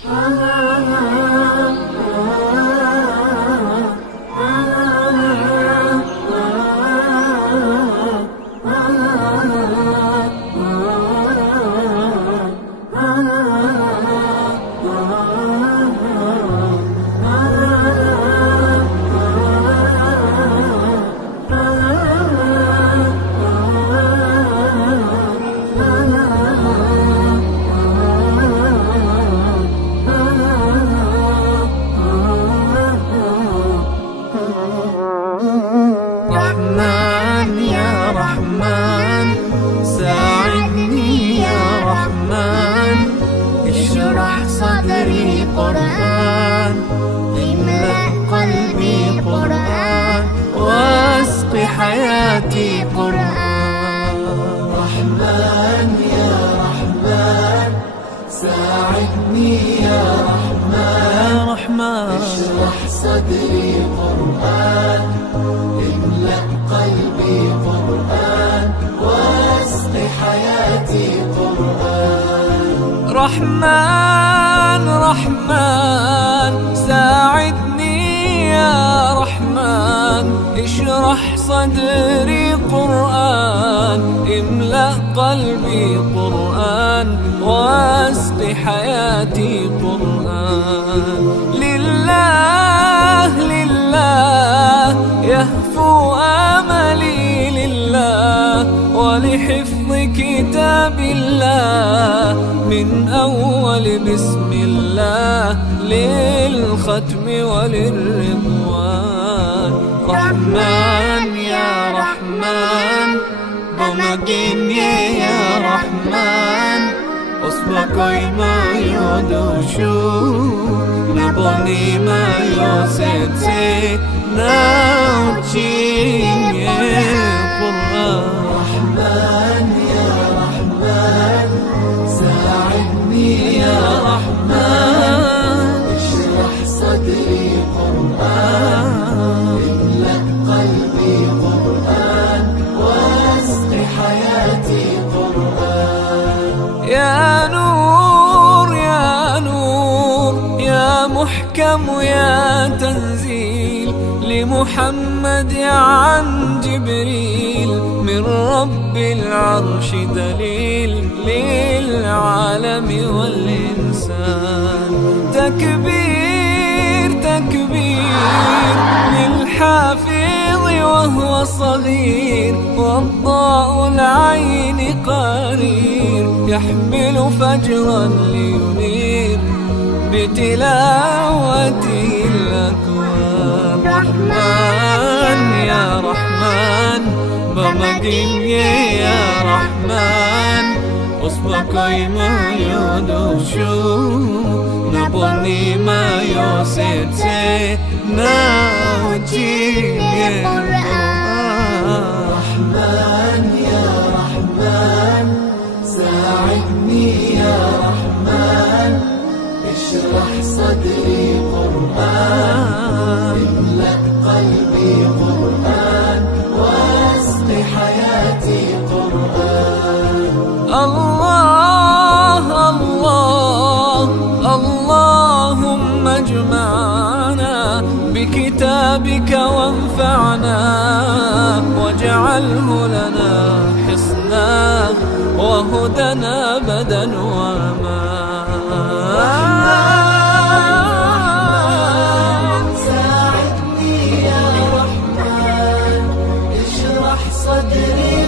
رحمن يا رحمن ساعدني يا رحمن، اشرح صدري قرآن، املأ قلبي قرآن، واسق حياتي قرآن. رحمن يا رحمن ساعدني يا رحمن، اشرح صدري قرآن، املأ قلبي قرآن، واسق حياتي قرآن. رحمن رحمن ساعدني يا رحمن، اشرح صدري قرآن، املأ قلبي قرآن، واسق حياتي قرآن. لله لله يهفو آملي لله، ولحفظ كتاب الله من أول بسم الله للختم وللرضوان. رحمن يا رحمن بمجيني يا رحمن، أصبحي ما يدوشو نبني ما يوسيتي ناوتشيني قرآن. رحمن يا رحمن ساعدني يا رحمن، اشرح صدري قرآن، املأ قلبي قرآن، واسق حياتي قرآن. يا نور يا نور يا محكم يا تنزيل لمحمد عن جبريل، من رب العرش دليل للعالم والإنسان. تكبير تكبير للحافظ وهو صغير، والضاء العين قرير، يحمل فجرا لينير بتلاوته الأكوان. رحمن يا رحمن بمجيني يا رحمن، أصبحي ما يدوشو نبني ما يوسيتي ناوتشيني قرآن. رحمن يا رحمن ساعدني يا رحمن، اشرح صدري قرآن، املأ قلبي قرآن، واسق حياتي قرآن. الله الله اللهم اجمعنا بكتابك وانفعنا، واجعله لنا حصنا وهدنا أبدا وأمان. ساعدني يا رحمن اشرح صدري